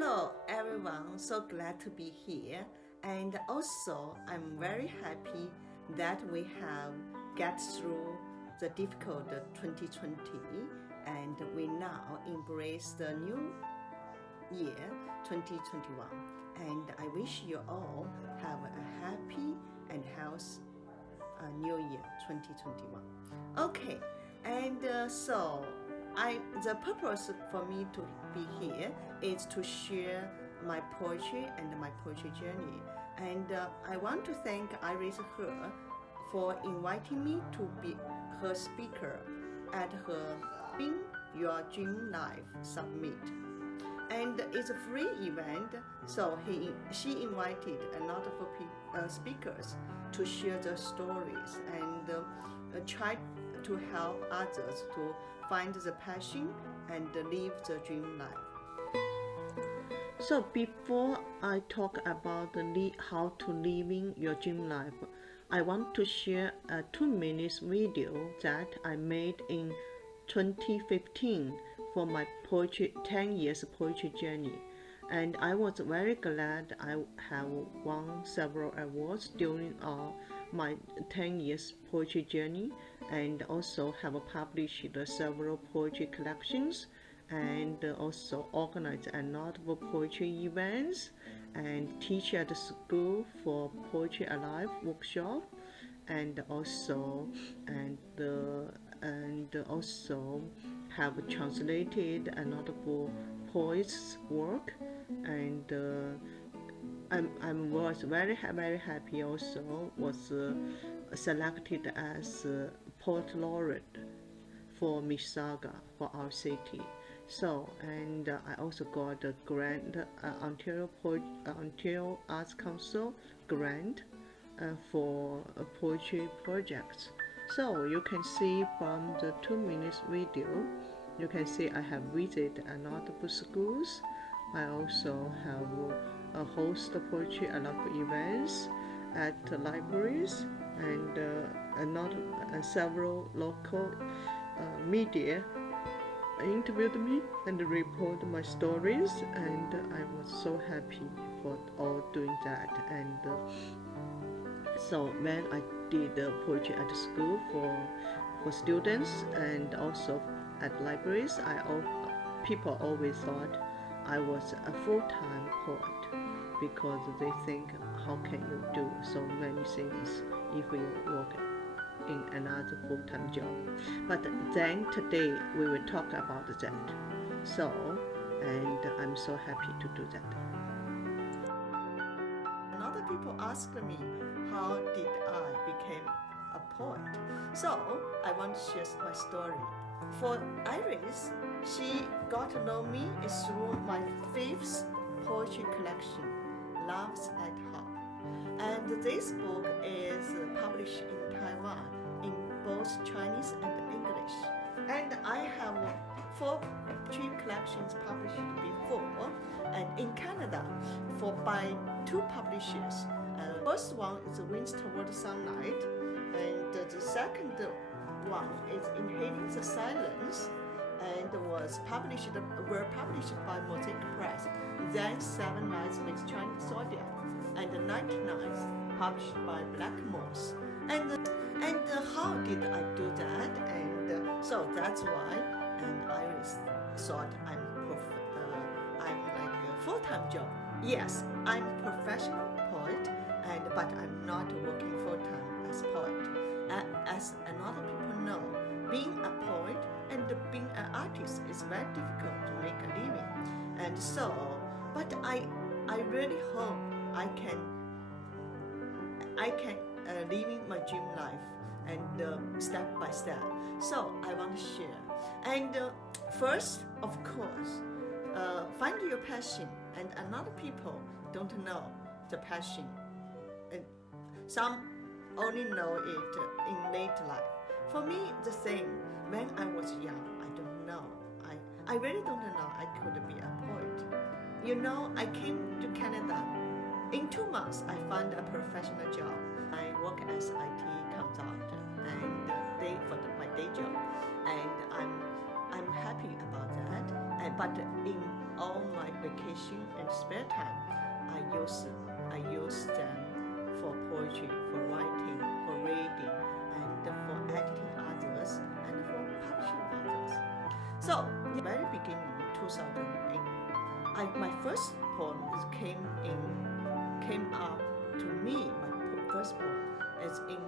Hello everyone, so glad to be here, and also I'm very happy that we have get through the difficult 2020 and we now embrace the new year 2021, and I wish you all have a happy and healthy new year 2021. Okay, and the purpose for me to be here is to share my poetry and my poetry journey. And I want to thank Iris He for inviting me to be her speaker at her Being Your Dream Life Summit. And it's a free event, so she invited a lot of speakers to share their stories and try to help others to find the passion and live the dream life. So before I talk about how to living your dream life, I want to share a 2-minute video that I made in 2015 for my 10 years poetry journey. And I was very glad I have won several awards during my 10 years poetry journey, and also have published several poetry collections, and also organized a lot of poetry events and teach at the school for Poetry Alive workshop, and also have translated a lot of poets' work, and I was very happy. Also was selected as poet laureate for Miss Saga for our city. So, and I also got a grant, Ontario Arts Council grant for poetry projects. So you can see from the 2-minute video, you can see I have visited a lot of schools. I also have host poetry a lot of events at libraries, and several local media interviewed me and report my stories, and I was so happy for all doing that. And so when I did poetry at school for students and also at libraries, people always thought I was a full-time poet, because they think, how can you do so many things if you work in another full-time job? But then today we will talk about that. So, and I'm so happy to do that. Another people ask me, how did I become a poet? So I want to share my story. For Iris, she got to know me through my 5th poetry collection, Loves at Heart. And this book is published in Taiwan in both Chinese and English. And I have 4 poetry collections published before, and in Canada by 2 publishers. First one is Winds Toward Sunlight, and the second one is Inhaling the Silence, and were published by Mosaic Press. Then 7 Nights with Chinese Zodiac, and 99 Nights published by Black Moss. And how did I do that? And so that's why, and Iris thought I'm like a full-time job. Yes, I'm a professional poet, but I'm not working full-time as poet. As a lot of people know, being a poet and being an artist is very difficult to make a living. And so, but I really hope I can living my dream life, and step by step. So I want to share. And first, of course, find your passion. And a lot of people don't know the passion. And some only know it in late life. For me, the same. When I was young, I don't know. I really don't know I could be a poet. You know, I came to Canada. In 2 months, I found a professional job. I work as IT consultant and my day job, and I'm happy about that. But in all my vacation and spare time, I use them for poetry, for writing, for reading, and for editing others, and for publishing others. So, in the very beginning, 2008, my first poem came up to me. My first poem is in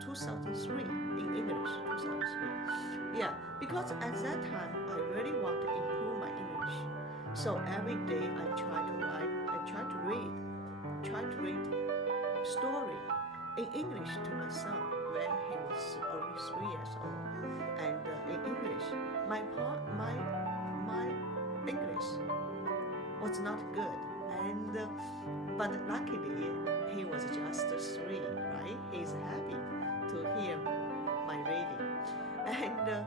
2003 in English. 2003, yeah, because at that time I really want to improve my English. So every day I try to read story in English to my son when he was only 3 years old, and in English, my English was not good, and but luckily he was just 3, right? He's happy to hear my reading, and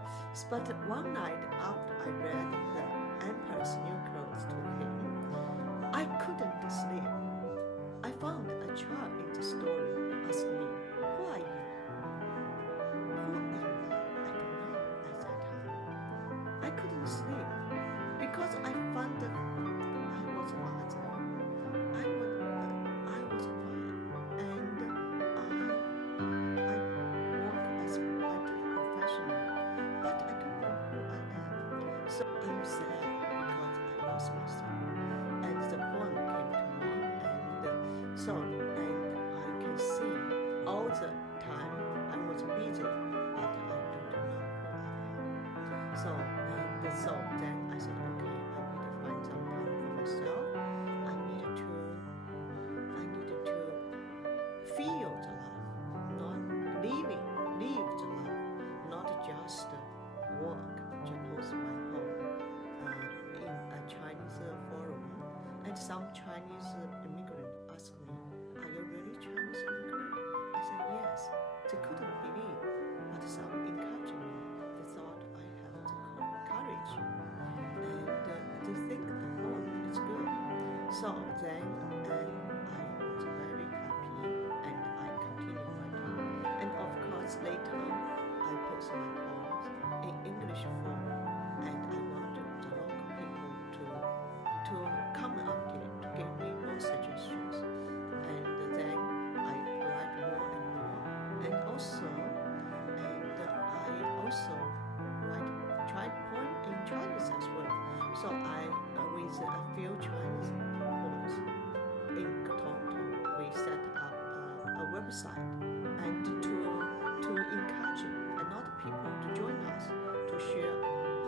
but one night after I read the Emperor's New Clothes to him, I couldn't sleep. I found a child in the story asked me, "Who are you?" Who am I? I don't know at that time. I couldn't sleep because I found that I was a mother. I was a wife, and I work as a IT professional, but I don't know who I am. So I'm sad because I lost my son, and the poem came to me, and I can see all the time I was busy, but I don't know who I am. So then I said, okay, I need to find some time for myself. I needed to feel the love, not live the love, not just work. Just post my home in a Chinese forum, and some Chinese immigrant asked me, "Are you really Chinese immigrant?" I said yes. They couldn't believe, but some encouraged me. They thought I have the courage, and they think the poem is good. So then, and I was very happy, and I continued writing. And of course, later on, I post my poems in English form, and I wanted the local people to come up to give me more suggestions. And then I write more and more, and I also tried poem in Chinese as well. So I with a few Chinese poems in Toronto, we set up a website, and to encourage another people to join us, to share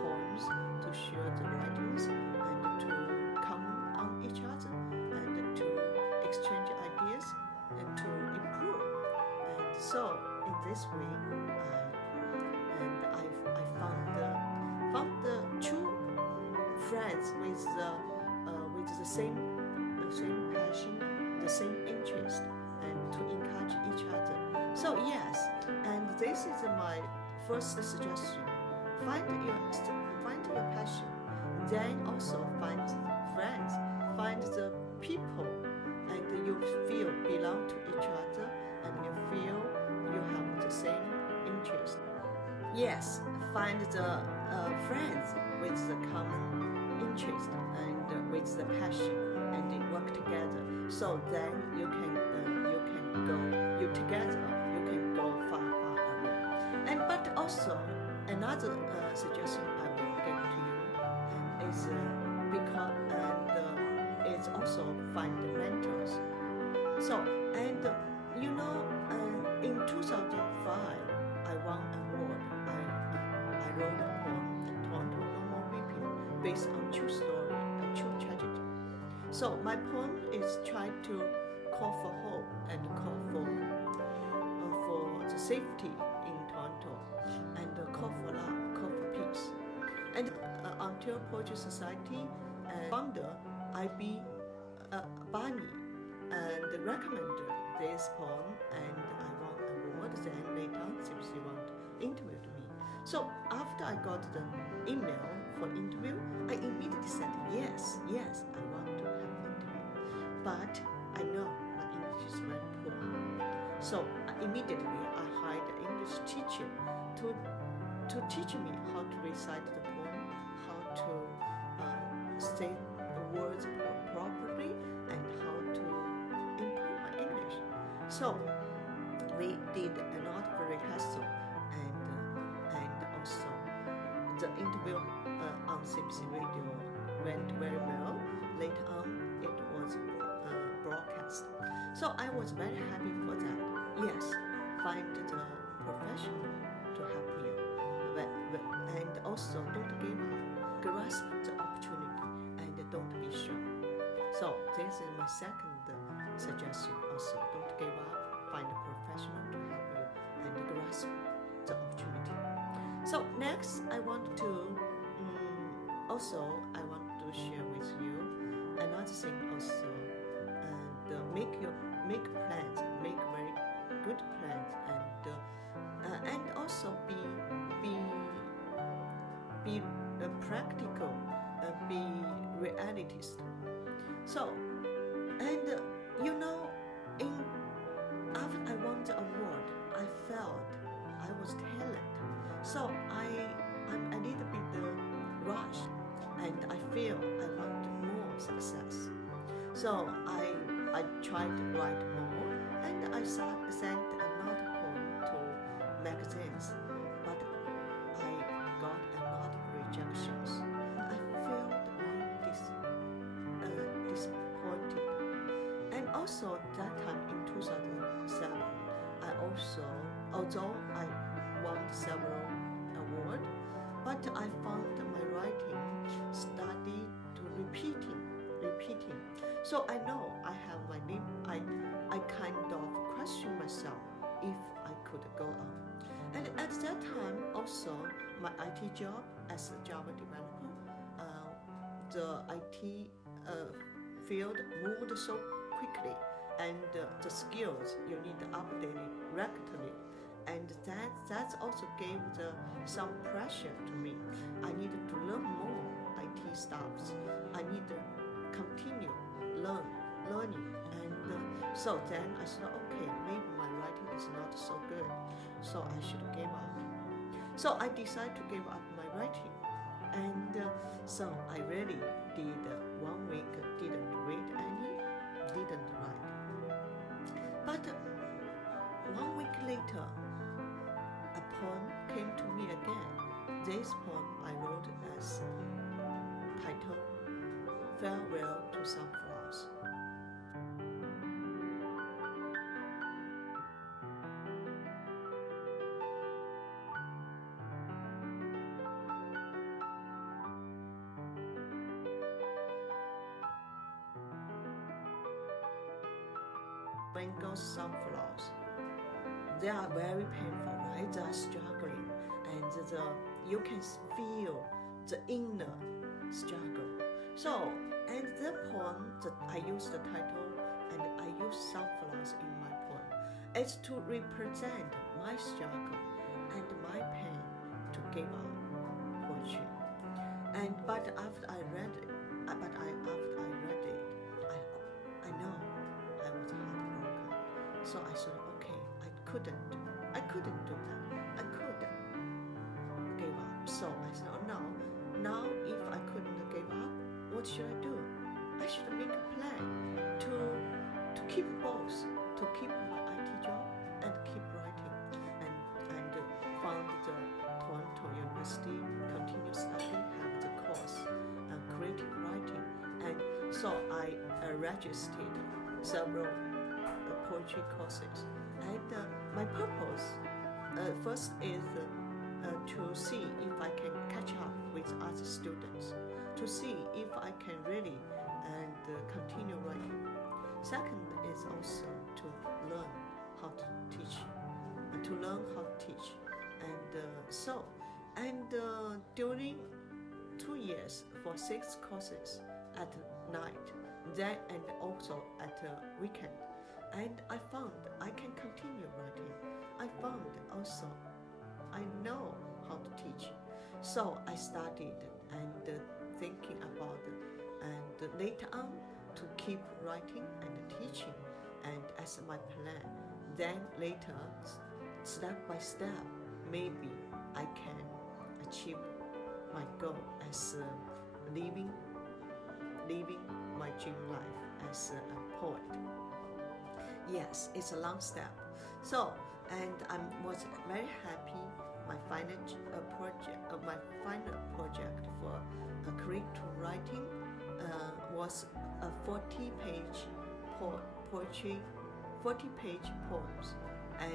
poems, to share the writings, and to comment on each other, and to exchange ideas, and to improve. And so in this way, I found the two friends with the same passion, the same interest, and to encourage each other. So yes, and this is my first suggestion. Find your passion, then also find friends, find the people, and you feel belong to each other, and you feel you have the same interest. Yes, find the friends with the common interest and with the passion, and they work together. So then you can go far away. And but also another suggestion I will give to you, and is it's also find mentors. So and in 2005 I won an award. I wrote a poem, Toronto No More Weeping, based on true story, a true tragedy. So my poem is trying to call for hope and call for the safety in Toronto, and call for love, call for peace. And Ontario Poetry Society founder I.B. Barney and recommended this poem, and I won an award. Then later on, CBC interviewed me. So after I got the email for interview, I immediately said yes, I want to have an interview. But I know my English is very poor. So immediately I hired an English teacher to teach me how to recite the poem, how to say So we did a not very hassle, and also the interview on CBC Radio went very well. Later on, it was broadcast. So I was very happy for that. Yes, find the professional to help you, and also don't give up. Grasp the opportunity and don't be shy. So this is my second suggestion. Also, don't give up. Find a professional to help you and grasp the opportunity. So next, I want to share with you another thing also, and make plans, make very good plans, and also be practical, be realist. So, and after I won the award, I felt I was talent. So I'm a little bit rushed, and I feel I want more success. So I tried to write more, and I sent another poem to magazines, but I got a lot of rejections. I felt very disappointed. And also that time in 2007, although I won several awards, but I found my writing started to repeating. So I know I have my name. I kind of question myself if I could go on. And at that time also, my IT job as a Java developer, the IT field moved so quickly, and the skills you need to update it regularly, and that also gave some pressure to me. I needed to learn more IT stuffs. I need to continue learning, and so then I said, okay, maybe my writing is not so good, so I should give up. So I decided to give up my writing, and so I really did 1 week, didn't read any, didn't write. But 1 week later, a poem came to me again. This poem I wrote as title, Farewell to Sunflowers. Bengal sunflowers. They are very painful, right? They are struggling, and you can feel the inner struggle. So, and the poem that I use the title, and I use sunflowers in my poem, is to represent my struggle and my pain to give up poetry. But after I read it, I know I was heartbroken. So I said, okay, I couldn't do that. I couldn't give up. So I said, oh no, now if I couldn't give up, what should I do? I should make a plan to keep both, to keep my IT job and keep writing, and found the Toronto University continue study, have the course creative writing, and so I registered several poetry courses. And my purpose first is to see if I can catch up with other students, to see if I can really continue writing. Second is also to learn how to teach, and during 2 years for 6 courses at night, then and also at weekend, and I found I can continue writing. I found also I know how to teach, so I started and thinking about it, and later on to keep writing and teaching, and as my plan. Then later, step by step, maybe I can achieve my goal as living my dream life as a poet. Yes, it's a long step. So, and I was very happy. My final project for curriculum writing was a 40-page poetry, 40-page poems, and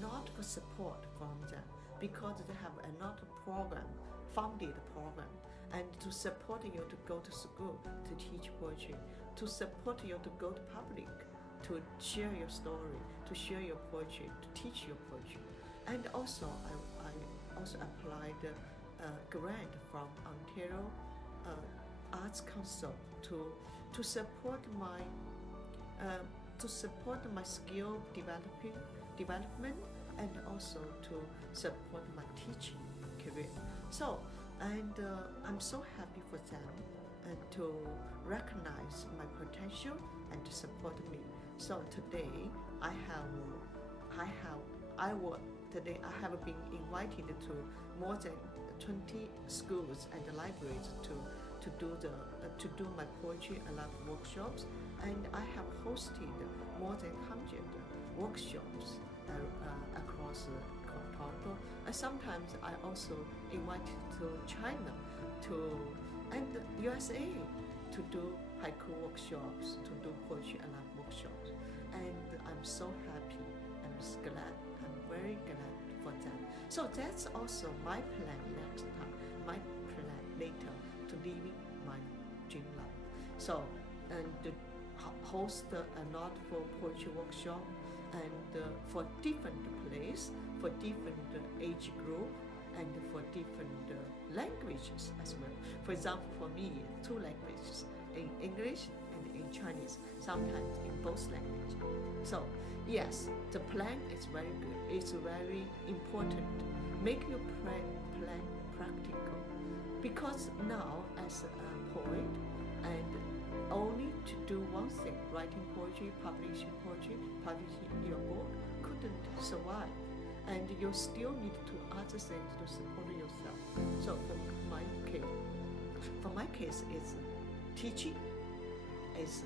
not for support from them because they have another program, funded program, and to support you to go to school to teach poetry, to support you to go to public, to share your story, to share your poetry, to teach your poetry. And also, I also applied a grant from Ontario Arts Council to support my skill development and also to support my teaching career. So, and I'm so happy for them to recognize my potential and to support me. So today today I have been invited to more than 20 schools and libraries to do my poetry and love workshops, and I have hosted more than 100 workshops across Toronto. And sometimes I also invited to China and USA to do haiku workshops, to do poetry and love workshops, and I'm so happy. I'm very glad for that. So that's also my plan next time. My plan later to living my dream life. So and host a lot for poetry workshop and for different place, for different age group, and for different languages as well. For example, for me, 2 languages, in English and in Chinese, sometimes in both languages. So yes, the plan is very good. It's very important. Make your plan practical. Because now, as a poet, and only to do one thing, writing poetry, publishing your book, couldn't survive. and you still need to other things to support yourself. So for my case, it's teaching, is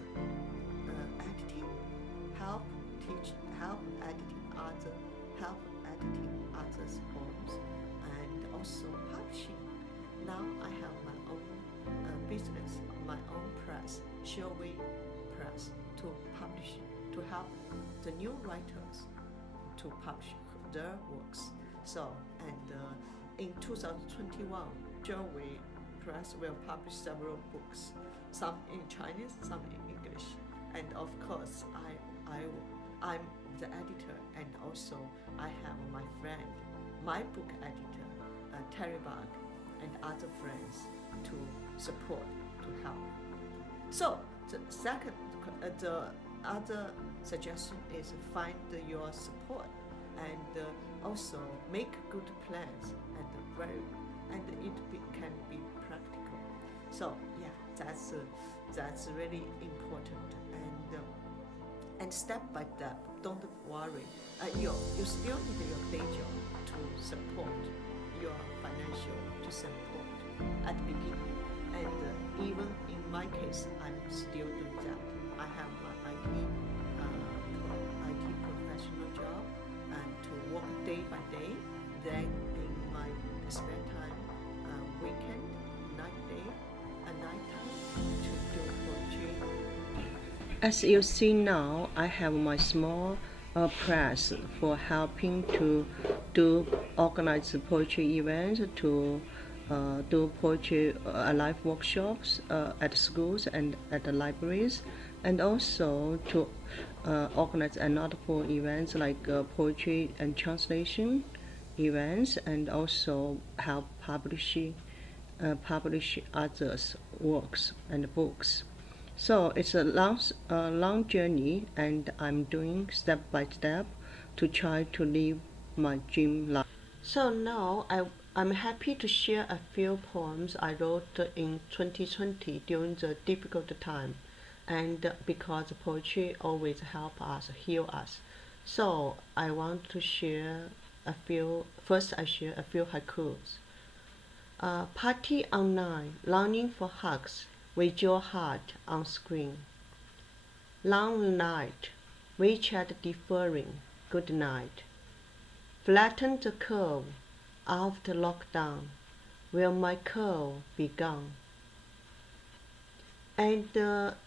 editing, help editing others' poems, and also publishing. Now I have my own business, my own press, Sherway Press, to publish, to help the new writers to publish their works. So, and in 2021, Sherway Press will publish several books, some in Chinese, some in English, and of course, I'm the editor, and also I have my friend, my book editor, Terry Bug, and other friends to support, to help. So the other suggestion is find your support, and also make good plans, and can be practical. So yeah, that's really important, and step by step. Don't worry. You still need your day job to support your financial, to support at the beginning, and even in my case, I'm still doing that. I have my IT professional job, and to work day by day. Then in my spare time, weekend, nighttime, to do poetry. As you see now, I have my small press for helping to organize poetry events, to do poetry live workshops at schools and at the libraries, and also to organize another for events like poetry and translation events, and also help publish others' works and books. So it's a long journey, and I'm doing step by step to try to live my dream life. So now I'm happy to share a few poems I wrote in 2020 during the difficult time, and because poetry always help us, heal us. So I want to share a few. First, I share a few haikus. Party online, longing for hugs with your heart on screen. Long night, WeChat deferring, good night. Flatten the curve after lockdown, will my curve be gone? And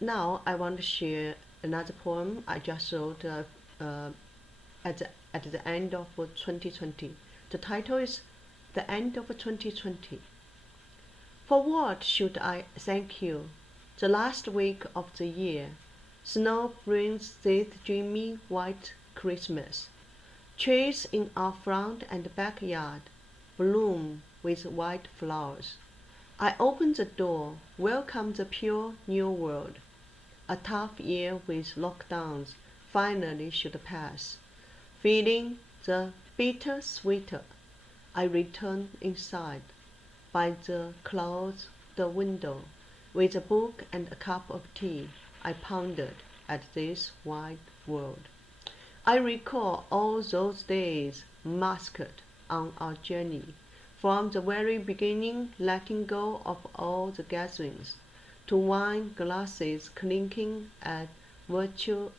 now I want to share another poem I just wrote at the end of 2020. The title is The End of 2020. For what should I thank you? The last week of the year, snow brings this dreamy white Christmas. Trees in our front and backyard bloom with white flowers. I open the door, welcome the pure new world. A tough year with lockdowns finally should pass. Feeling the bitter sweeter, I return inside. By the close the window, with a book and a cup of tea, I pondered at this wide world. I recall all those days masked on our journey, from the very beginning letting go of all the gatherings, to wine glasses clinking at virtual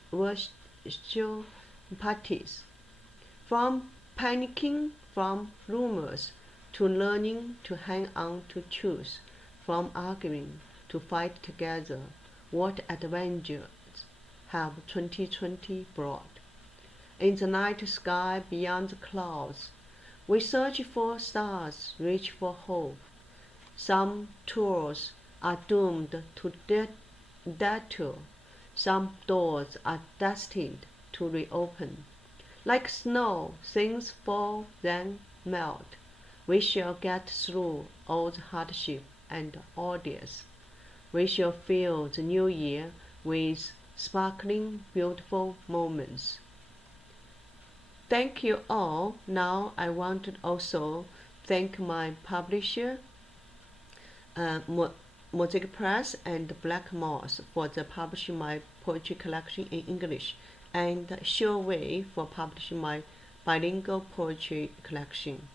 parties, from panicking from rumors to learning to hang on to truth, from arguing to fight together. What adventures have 2020 brought? In the night sky beyond the clouds, we search for stars, reach for hope. Some tours are doomed to detour. Some doors are destined to reopen. Like snow, things fall then melt. We shall get through all the hardship and ordeals. We shall fill the new year with sparkling, beautiful moments. Thank you all. Now I want to also thank my publisher, Mosaic Press and Black Moss, for the publishing my poetry collection in English, and Sherway for publishing my bilingual poetry collection.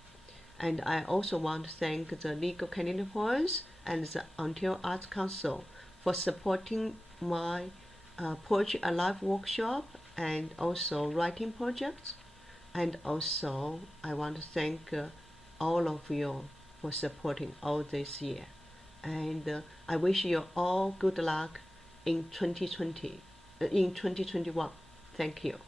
And I also want to thank the Legal Canadian Poets and the Ontario Arts Council for supporting my Poetry Alive workshop and also writing projects. And also, I want to thank all of you for supporting all this year. And I wish you all good luck in 2020, in 2021. Thank you.